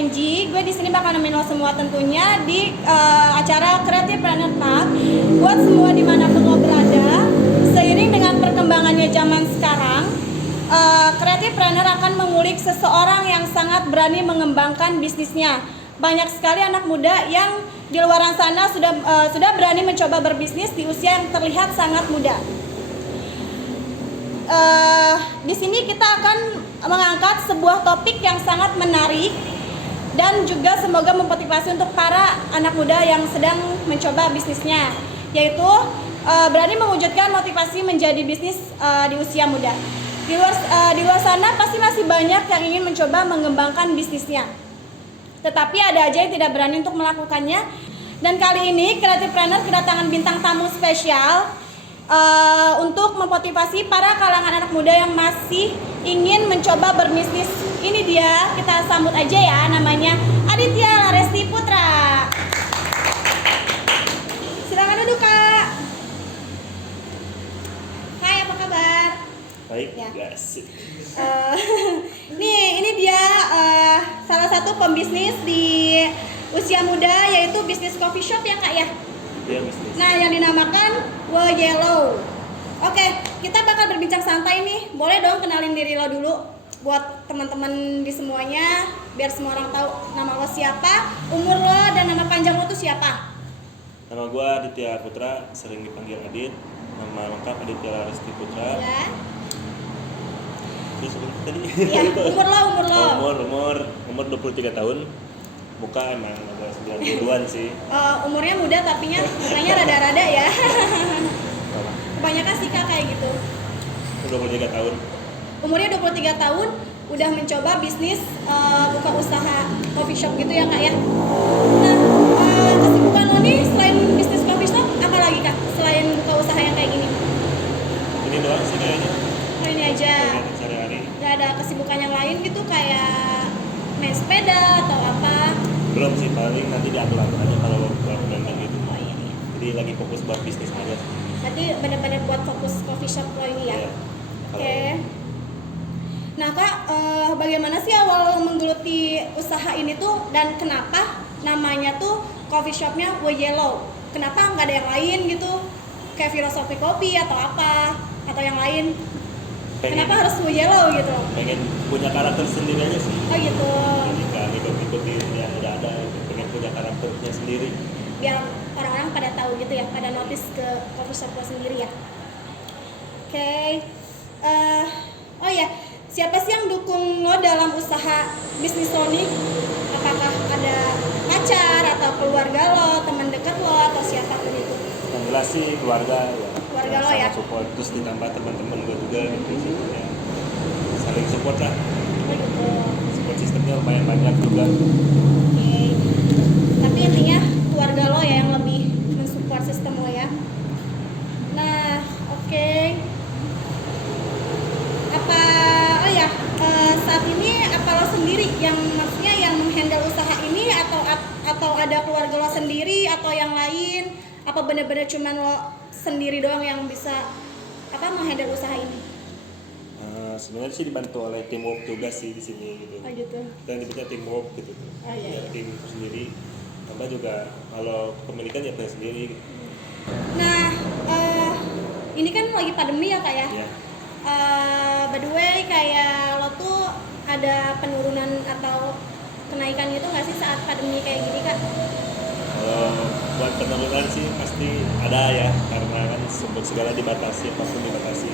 Angie. Gue di sini bakal nemenin lo semua tentunya di acara Creative Planner Talk. Buat semua dimanapun lo berada, seiring dengan perkembangannya zaman sekarang, Creative Planner akan mengulik seseorang yang sangat berani mengembangkan bisnisnya. Banyak sekali anak muda yang di luar sana sudah berani mencoba berbisnis di usia yang terlihat sangat muda. Di sini kita akan mengangkat sebuah topik yang sangat menarik dan juga semoga memotivasi untuk para anak muda yang sedang mencoba bisnisnya, yaitu berani mewujudkan motivasi menjadi bisnis di usia muda. Di luar sana pasti masih banyak yang ingin mencoba mengembangkan bisnisnya, tetapi ada aja yang tidak berani untuk melakukannya. Dan kali ini Creative Planner kedatangan bintang tamu spesial untuk memotivasi para kalangan anak muda yang masih ingin mencoba berbisnis. Ini dia, kita sambut aja ya, namanya Aditya Laresti Putra. Silakan duduk, Kak. Hai, apa kabar? Baik, ya. guys. Ini dia salah satu pembisnis di usia muda, yaitu bisnis coffee shop ya, Kak ya? Iya, bisnis. Nah, yang dinamakan Yellow. Oke, kita bakal berbincang santai nih. Boleh dong kenalin diri lo dulu buat teman-teman di semuanya, biar semua orang tahu nama lo siapa, umur lo, dan nama panjang lo tuh siapa. Nama gue Aditya Putra, sering dipanggil Adit. Nama lengkap Aditya Laresti Putra. Ya. Terus tadi? Ya, umur lo. Umur 23 tahun. Muka emang agak 90-an sih. Umurnya muda tapi mukanya rada-rada ya. Kebanyakan sih Kak kayak gitu. 23 tahun. Umurnya 23 tahun, udah mencoba bisnis buka usaha coffee shop gitu ya Kak ya. Nah, kesibukan lo nih selain bisnis coffee shop apa lagi Kak? Selain buka usaha yang kayak gini? Ini doang sih kayaknya. Oh ini aja. Kegiatan sehari-hari. Gak ada kesibukan yang lain gitu kayak main sepeda atau apa? Belum sih, paling nanti diatur-atur aja kalau buat memang gitu. Oh iya. Jadi lagi fokus buat bisnis aja. Berarti benar-benar buat fokus coffee shop lo ini ya? Iya. Oke. Nah Kak, bagaimana sih awal menggeluti usaha ini tuh dan kenapa namanya tuh coffee shopnya Yellow? Kenapa nggak ada yang lain gitu? Kayak filosofi kopi atau apa? Atau yang lain? Kenapa harus Yellow gitu? Pengen punya karakter sendiri aja sih. Oh gitu. Jadi kan ikut-ikutin yang udah ada, pengen punya karakternya sendiri. Biar orang-orang pada tahu gitu ya, pada notice ke coffee shop lo sendiri ya. Oke. Oh ya, siapa sih yang dukung lo dalam usaha bisnis lo nih? Apakah ada pacar atau keluarga lo, teman dekat lo, atau siapa gitu? Yang jelas sih keluarga ya. Keluarga lo sangat ya? support, terus ditambah teman-teman gue juga gitu sih ya. Saling support lah. Oh gitu. Support sistemnya lumayan banyak juga. Oke. Tapi intinya keluarga lo ya yang lebih mensupport sistem lo ya. Nah, oke. Saat ini apa lo sendiri yang maksudnya yang menghandle usaha ini atau ada keluarga lo sendiri atau yang lain? Apa benar-benar cuman lo sendiri doang yang bisa menghandle usaha ini? Sebenarnya sih dibantu oleh teamwork juga sih di sini gitu. Oh gitu. Kita nyebutnya teamwork gitu. Oh, iya. Ya, tim sendiri. Tambah juga kalau kepemilikan ya punya sendiri. Gitu. Nah, ini kan lagi pandemi ya Kak ya? Ya. By the way, kayak lo tuh ada penurunan atau kenaikan gitu nggak sih saat pandemi kayak gini Kak? Kalau buat penurunan sih pasti ada ya, karena kan segala dibatasi, apapun dibatasi.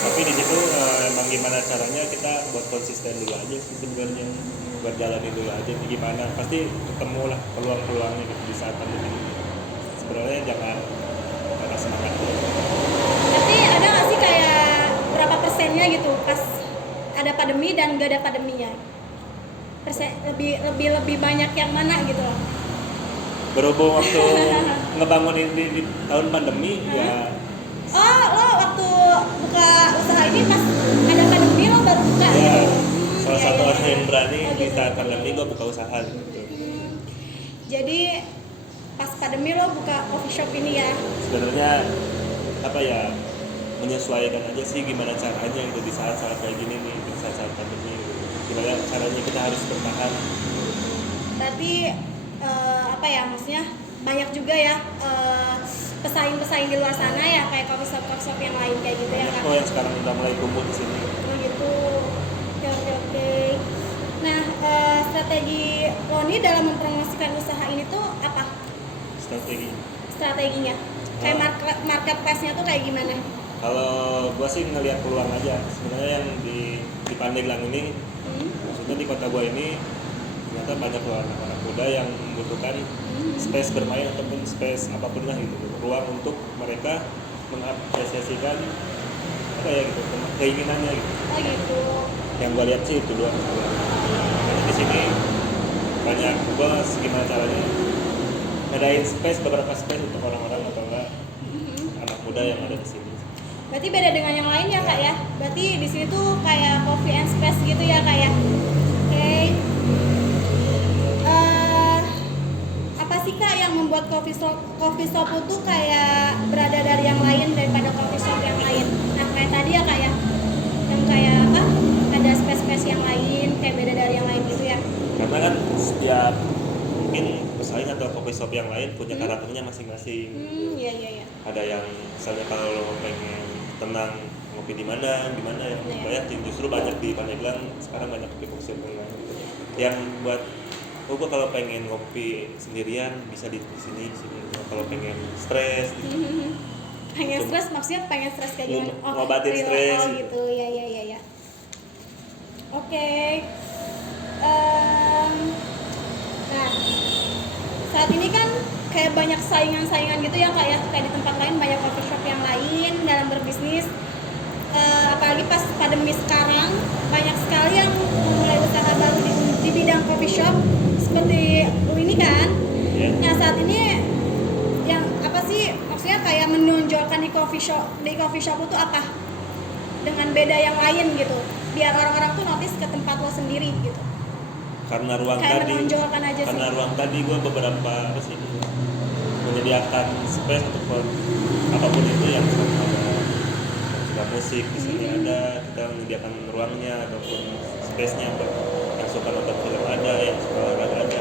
Tapi di situ emang gimana caranya kita buat konsisten dulu aja sih sebenarnya, buat jalanin dulu aja gimana, pasti ketemu lah peluang-peluangnya gitu di saat pandemi. Sebenarnya jangan semangat dulu. Tapi ada nggak sih kayak berapa persennya gitu pas ada pandemi dan gak ada pandeminya? Lebih banyak yang mana gitu loh? Berhubung waktu ngebangun ini di tahun pandemi ya. Oh, lo waktu buka usaha ini pas ada pandemi lo baru buka Ya, gitu? salah satu orang yang berani Oh, di gitu. saat pandemi gue buka usaha gitu. Jadi pas pandemi lo buka coffee shop ini ya? Sebenarnya apa ya, menyesuaikan aja sih gimana caranya gitu di saat-saat kayak gini nih, di saat-saat pandemi gitu. gimana caranya kita harus bertahan. Berarti apa ya, maksudnya banyak juga ya pesaing-pesaing di luar sana ya, kayak coffee shop yang lain kayak gitu ya Banyak Kak? kok yang sekarang udah mulai tumbuh di sini. Oh gitu. Oke, oke, oke. Nah, strategi Roni dalam mempromosikan usaha ini tuh apa Strategi. strateginya? Kayak marketplace-nya tuh kayak gimana? Kalau gua sih ngelihat peluang aja. Sebenarnya yang di Pandeglang ini, maksudnya di kota gua ini ternyata banyak loh anak-anak muda yang membutuhkan space bermain ataupun space apapun lah gitu, ruang untuk mereka mengapresiasikan apa ya gitu, keinginannya gitu. Oh gitu. Yang gua lihat sih itu doang. Jadi di sini banyak gua gimana caranya ngadain space, beberapa space untuk orang-orang atau enggak anak muda yang ada di sini. Berarti beda dengan yang lain ya Kak ya? Berarti di sini tuh kayak coffee and space gitu ya Kak ya? Oke. Apa sih Kak yang membuat coffee shop itu kayak berada dari yang lain daripada coffee shop yang lain? Nah kayak tadi ya Kak ya, yang kayak apa? Ada space-space yang lain, kayak beda dari yang lain gitu ya? Karena kan setiap mungkin pesaing atau coffee shop yang lain punya karakternya masing-masing. Iya iya iya. Ada yang misalnya kalau lo pengen tenang ngopi di mana ya, banyak justru banyak di Pandeglang sekarang banyak coffee shop yang lain. Yang buat gua kalau pengen ngopi sendirian bisa di sini. Kalau pengen stres, Pengen stres maksudnya pengen stres kayak gimana? ngobatin stres Oh gitu. gitu, ya ya ya ya. Oke. Nah, saat ini kan kayak banyak saingan-saingan gitu ya Kak ya, kayak di tempat lain banyak coffee shop yang lain dalam berbisnis. Apalagi pas pandemi sekarang banyak sekali yang memulai usaha baru di bidang coffee shop seperti lu ini kan. Yeah. Nah saat ini yang apa sih maksudnya kayak menonjolkan di coffee shop itu apa dengan beda yang lain gitu, biar orang-orang tuh notice ke tempat lo sendiri gitu. Karena ruang Kayak tadi, menonjolkan aja karena sih. ruang tadi gue beberapa menyediakan space ataupun apapun itu yang suka musik di sini ada, kita menyediakan ruangnya ataupun space-nya untuk yang suka nonton film ada, yang suka olahraga ada,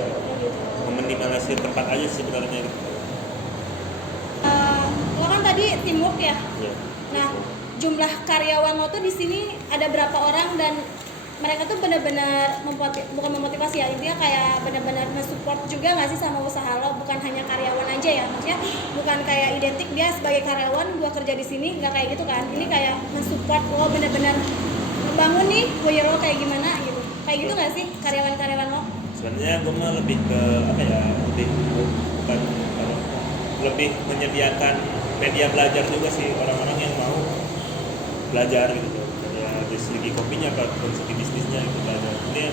meminimalisir tempat aja sih sebenarnya. Lo kan tadi teamwork ya. Ya. Nah, jumlah karyawan lo tuh di sini ada berapa orang dan mereka tuh benar-benar bukan memotivasi ya, intinya kayak benar-benar mensupport juga nggak sih sama usaha lo, bukan hanya karyawan aja ya, maksudnya bukan kayak identik dia sebagai karyawan gua kerja di sini, nggak kayak gitu kan. Ini kayak mensupport lo, benar-benar membangun nih Woyo lo kayak gimana gitu, kayak gitu nggak sih karyawan lo? Sebenarnya gue mah lebih ke apa ya, bukan lebih menyediakan media belajar juga sih orang-orang yang mau belajar gitu. Dari segi kopinya ataupun segi bisnisnya gitu belajar. Ini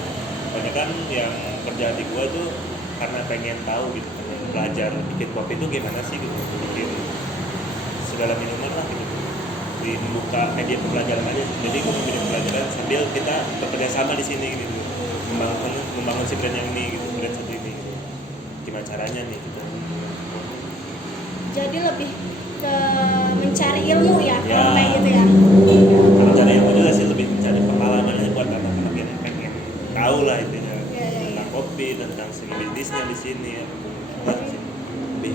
banyak kan yang kerja di gua tuh karena pengen tahu gitu, pengen belajar bikin kopi itu gimana sih gitu, bikin segala minuman lah gitu. Dibuka media pembelajaran aja. Jadi gua bikin pembelajaran sambil kita bekerja sama di sini gitu, membangun si brand yang ini gitu, brand satu ini gitu. Gimana caranya nih gitu. Jadi lebih ke mencari ilmu ya, Ya. kalau kayak gitu ya. Kalau cara ilmu juga sih lebih mencari pengalamannya buat anak-anak yang pengen tahu lah intinya tentang kopi, tentang segi bisnisnya di sini ya. Lebih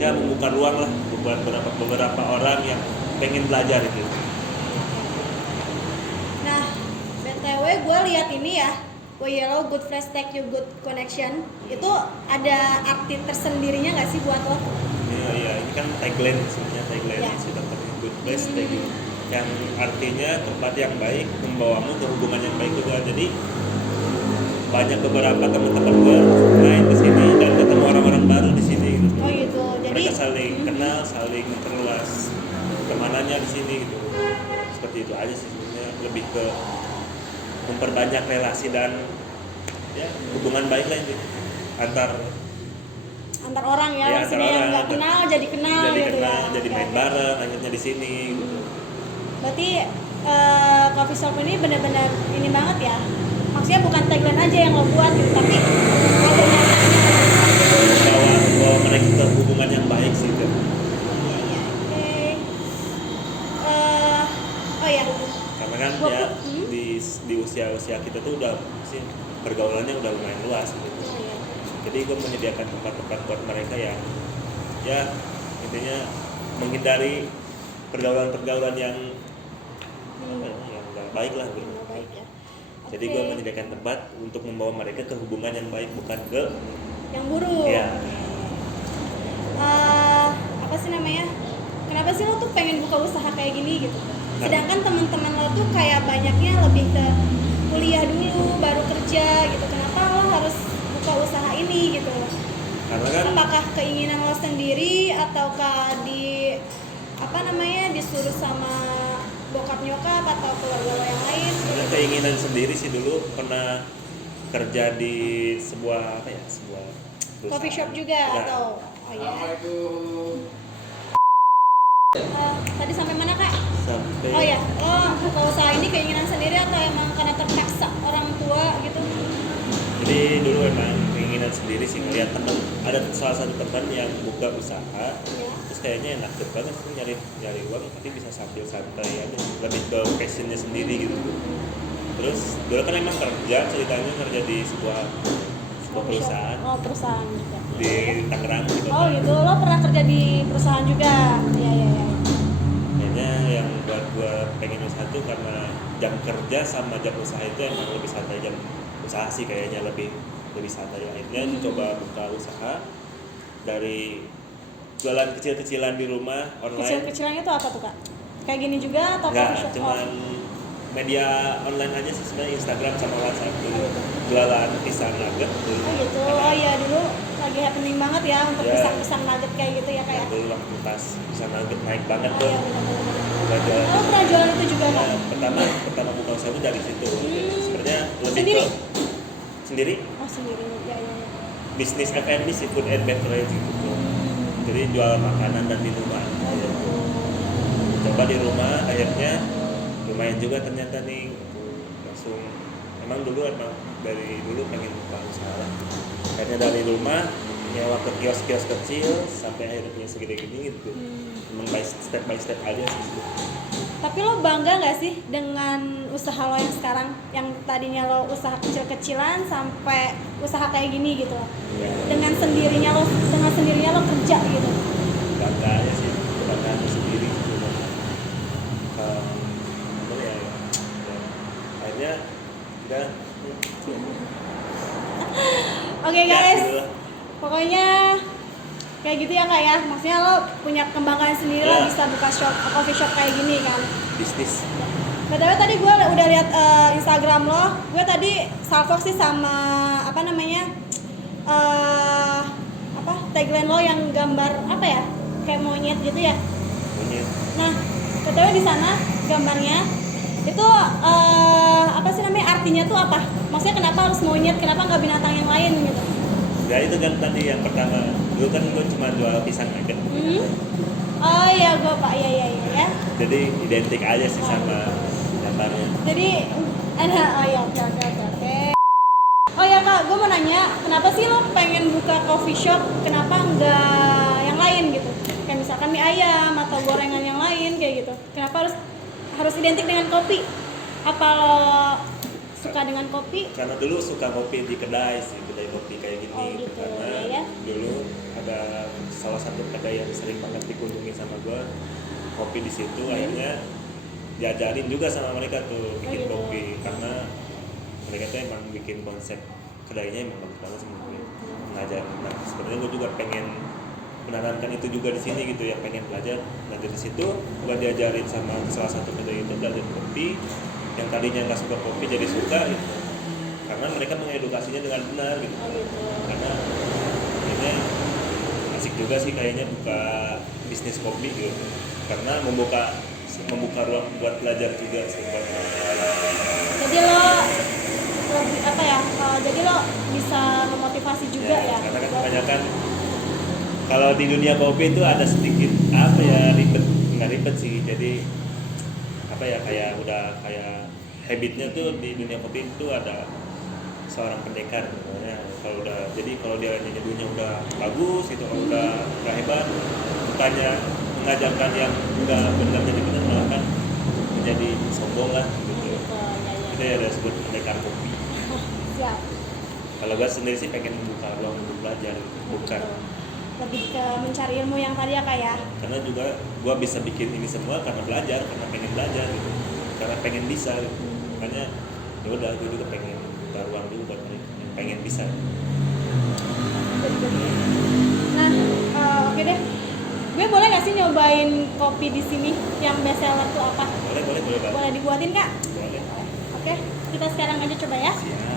ya membuka ruang lah buat beberapa orang yang pengen belajar itu. Nah, BTW gue lihat ini ya, Yellow Good Fresh Take You Good Connection itu ada arti tersendirinya nggak sih buat lo? Iya, ini kan tagline sebenarnya tagline Ya. si tempat ini good place take you, yang artinya tempat yang baik membawamu ke hubungan yang baik juga. Jadi banyak beberapa teman-teman gue main ke sini dan ketemu orang-orang baru di sini gitu. Oh gitu. Jadi Mereka saling kenal, saling memperluas kemananya di sini gitu. Seperti itu aja sih sebenarnya, lebih ke memperbanyak relasi dan ya hubungan baik lah ini antar orang ya, Ya, maksudnya antar yang orang. nggak kenal jadi kenal gitu ya. jadi main Oke. bareng akhirnya di sini gitu. Berarti coffee shop ini benar-benar ini banget ya. Maksudnya bukan tagline aja yang lo buat gitu, tapi ada maknanya. Membawa mereka ke hubungan yang baik sih gitu. Oke. Oh ya. Karena kan ya di usia kita tuh udah sih pergaulannya udah lumayan luas gitu. Iya. Jadi gue menyediakan tempat-tempat buat mereka yang ya intinya menghindari pergaulan-pergaulan yang apa ya, yang nggak baik lah gitu. Baik ya. Jadi gue menyediakan tempat untuk membawa mereka ke hubungan yang baik, bukan ke yang buruk. ya. Apa sih namanya? Kenapa sih lo tuh pengen buka usaha kayak gini gitu? Sedangkan teman-teman lo tuh kayak banyaknya lebih ke kuliah dulu baru kerja gitu. Kenapa lo harus buka usaha ini gitu? Karena kan Apakah keinginan lo sendiri ataukah disuruh sama bokap nyokap atau keluarga lo yang lain? karena keinginan sendiri sih, dulu pernah kerja di sebuah sebuah Coffee shop juga Enggak. atau tadi sampai mana kak? sampai Oh ya, buka usaha ini keinginan sendiri atau emang karena terpaksa orang tua gitu? Jadi dulu emang keinginan sendiri sih, ngeliat teman, ada salah satu teman yang buka usaha, Ya. terus kayaknya enak banget sih nyari uang, tapi bisa sambil santai aja, lebih ke passionnya sendiri gitu. Terus dulu kan emang ceritanya kerja di sebuah perusahaan Oh, perusahaan juga. di Tangerang gitu. Oh gitu, lo pernah kerja di perusahaan juga? Iya. Kayaknya yang buat gue pengen usaha tuh karena jam kerja sama jam usaha itu emang lebih santai, jam usaha sih kayaknya lebih santai. Akhirnya coba buka usaha dari jualan kecil-kecilan di rumah online. Kecil-kecilannya tuh apa tuh kak? Kayak gini juga atau Enggak, coffee shop? cuman media online aja sih sebenarnya, Instagram sama WhatsApp dulu. Jualan pisang nugget dulu. Oh gitu, oh iya dulu lagi happening banget ya untuk Ya. pisang-pisang nugget kayak gitu ya kayak. Dulu waktu pas pisang nugget naik banget Oh tuh. iya benar-benar. Gua jualan. Oh pernah jualan itu juga kak? Pertama buka usaha itu dari situ. Sebenarnya lebih Sendiri? Sendiri. Oh sendiri, ya. Bisnis F&B sih, food and beverage gitu. Jadi jual makanan dan minuman. Coba di rumah, akhirnya lumayan juga ternyata nih gitu. Langsung emang dari dulu pengen buka usaha. Akhirnya dari rumah nyewa ke kios-kios kecil sampai akhirnya punya segede gini gitu. Emang step by step aja sih. Tapi lo bangga nggak sih dengan usaha lo yang sekarang, yang tadinya lo usaha kecil-kecilan sampai usaha kayak gini gitu? Ya, Dengan sendirinya lo kerja gitu. bangga aja sih, bangga aku sendiri gitu. Apa ya, akhirnya udah. Oke Ya, guys, gitu lah. pokoknya kayak gitu ya kak ya. Maksudnya lo punya kebanggaan sendiri lo Ya. bisa buka coffee shop kayak gini kan. Bisnis. BTW tadi gue udah lihat Instagram lo. Gue tadi salvo sih sama tagline lo yang gambar apa ya? Kayak monyet gitu ya. Monyet. Nah, BTW di sana gambarnya itu artinya tuh apa? Maksudnya kenapa harus monyet? Kenapa nggak binatang yang lain gitu? Ya itu kan tadi yang pertama, dulu kan gue cuma jual pisang nugget. Oh iya, gue pak, iya. Jadi identik aja sih sama gambarnya. Jadi oke. Oh ya kak, gue mau nanya, kenapa sih lo pengen buka coffee shop? Kenapa nggak yang lain gitu? Kayak misalkan mie ayam atau gorengan yang lain kayak gitu. Kenapa harus identik dengan kopi? Apa lo suka dengan kopi? Karena dulu suka kopi di kedai kopi kayak gini. Oh, gitu, Karena ya. dulu ada salah satu kedai yang sering banget dikunjungi sama gue, kopi di situ. Akhirnya diajarin juga sama mereka tuh bikin gitu. kopi, karena mereka tuh emang bikin konsep kedainya emang bagus banget sama gue, ngajar. Nah sebenarnya gue juga pengen menanamkan itu juga di sini gitu ya, pengen belajar. Nah dari situ gue diajarin sama salah satu kedai itu belajar kopi, yang tadinya nggak suka kopi jadi suka gitu, karena mereka mengedukasinya dengan benar gitu. Karena ini asik juga sih kayaknya buka bisnis kopi gitu, karena membuka ruang buat belajar juga sih. Jadi lo jadi lo bisa memotivasi juga ya? Karena kan kebanyakan kalau di dunia kopi itu ada sedikit nggak ribet sih. Jadi kayak habitnya tuh di dunia kopi itu ada seorang pendekar misalnya. Kalau dia nyeduhnya udah bagus itu, udah hebat, bukannya mengajarkan yang udah benar jadi benar, malah kan menjadi sombong lah gitu. itu ya disebut pendekar kopi. Siap. Kalau gue sendiri sih pengen buka ruang untuk belajar, bukan. Lebih ke mencari ilmu yang tadi ya kak ya. Karena juga gue bisa bikin ini semua karena belajar, karena pengen belajar gitu, karena pengen bisa. Gitu. Makanya ya udah, gue juga pengen buka ruang dulu buat mereka yang pengen bisa. Nah, oke deh. Gue boleh nggak sih nyobain kopi di sini yang best seller tuh apa? Boleh banget. Boleh dibuatin kak? Boleh. Oke, kita sekarang aja coba ya. Siap.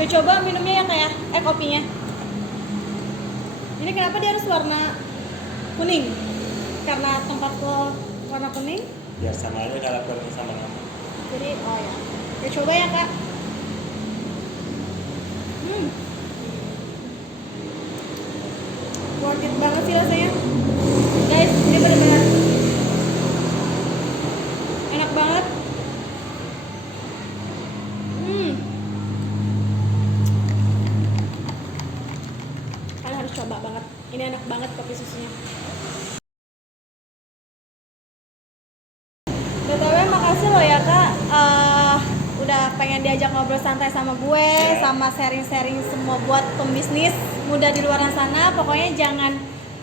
Gue coba minumnya ya kak ya, kopinya. Ini kenapa dia harus warna kuning? Karena tempat lo warna kuning. Ya sama aja karakternya sama nama. Jadi, oh ya. Gue coba ya kak. Worth it banget sih rasanya. Guys, ini benar-benar enak banget. Kalian harus coba banget. Ini enak banget kopi susunya. BTW makasih loh ya kak, udah pengen diajak ngobrol santai sama gue, sama sharing-sharing semua buat pembisnis muda di luar sana. Pokoknya jangan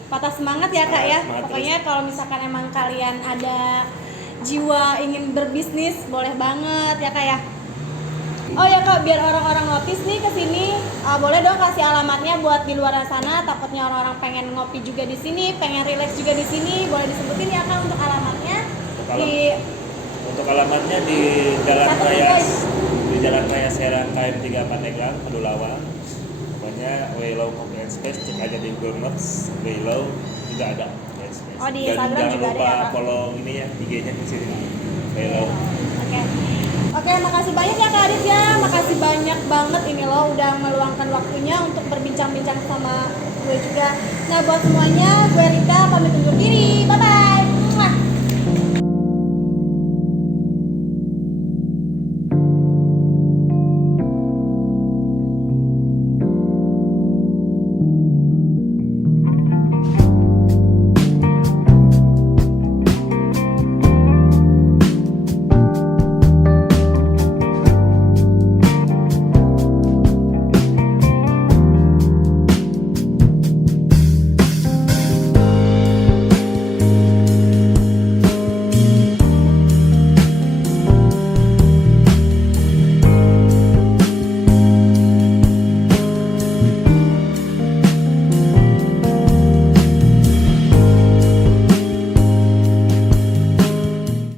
patah semangat ya kak ya. Pokoknya kalau misalkan emang kalian ada jiwa ingin berbisnis, boleh banget ya kak ya. Oh ya kak, biar orang-orang notice nih kesini, boleh dong kasih alamatnya buat di luar sana. Takutnya orang-orang pengen ngopi juga di sini, pengen relax juga di sini. Boleh disebutin ya kak untuk alamatnya. Untuk alamatnya di Jalan Raya Serang KM 3 Pandeglang, Pedulawang. Pokoknya Waylow Coffee and Space, cek aja di Google Maps. Waylow juga ada. Oh di Dan Instagram juga ada ya kak. jangan lupa follow ini ya IG-nya di sini. Waylow. Oke, makasih banyak ya Kak Adit ya. Makasih banyak banget ini loh udah meluangkan waktunya untuk berbincang-bincang sama gue juga. Nah buat semuanya, gue Rika pamit undur diri. Bye bye.